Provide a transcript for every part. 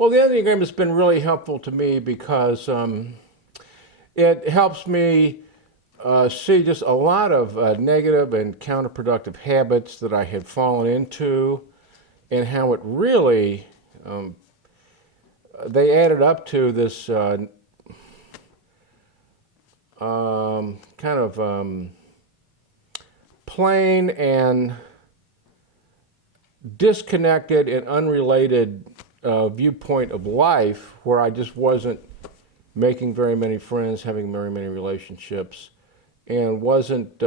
Well, the Enneagram has been really helpful to me because it helps me see just a lot of negative and counterproductive habits that I had fallen into, and how it really they added up to this kind of plain and disconnected and unrelated viewpoint of life, where I just wasn't making very many friends, having very many relationships, and wasn't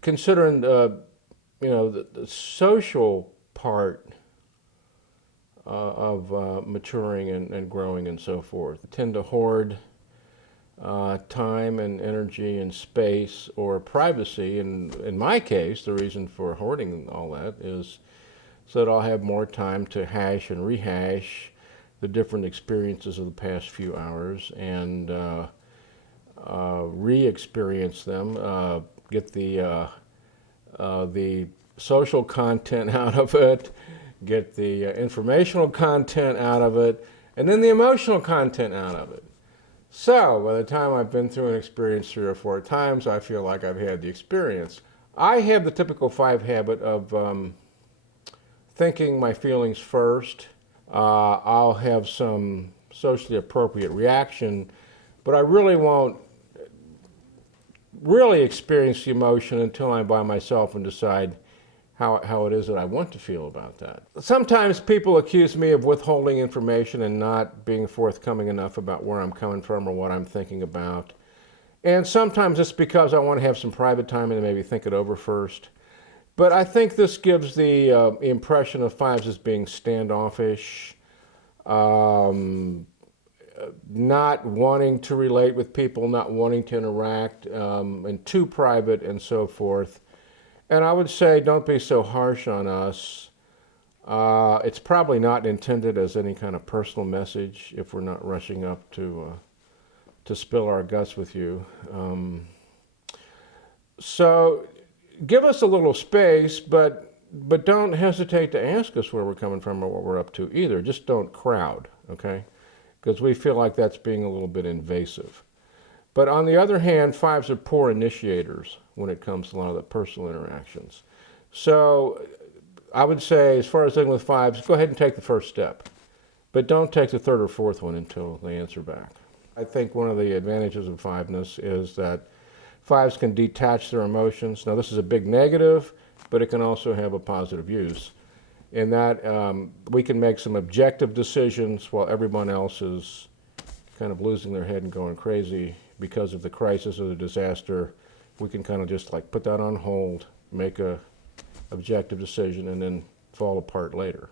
considering the social part of maturing and growing and so forth. I tend to hoard time and energy and space or privacy, and in my case, the reason for hoarding all that is so that I'll have more time to hash and rehash the different experiences of the past few hours and re-experience them, get the social content out of it, get the informational content out of it, and then the emotional content out of it. So by the time I've been through an experience 3 or 4 times, I feel like I've had the experience. I have the typical 5 habit of thinking my feelings first. I'll have some socially appropriate reaction, but I really won't really experience the emotion until I'm by myself and decide how it is that I want to feel about that. Sometimes people accuse me of withholding information and not being forthcoming enough about where I'm coming from or what I'm thinking about. And sometimes it's because I want to have some private time and maybe think it over first. But I think this gives the impression of 5s as being standoffish, not wanting to relate with people, not wanting to interact, and too private and so forth. And I would say don't be so harsh on us. It's probably not intended as any kind of personal message if we're not rushing up to spill our guts with you. So give us a little space, but don't hesitate to ask us where we're coming from or what we're up to either. Just don't crowd, okay? Because we feel like that's being a little bit invasive. But on the other hand, 5s are poor initiators when it comes to a lot of the personal interactions. So I would say, as far as dealing with 5s, go ahead and take the first step. But don't take the 3rd or 4th one until they answer back. I think one of the advantages of 5ness is that 5s can detach their emotions. Now, this is a big negative, but it can also have a positive use. In that we can make some objective decisions while everyone else is kind of losing their head and going crazy because of the crisis or the disaster. We can kind of just like put that on hold, make a objective decision, and then fall apart later.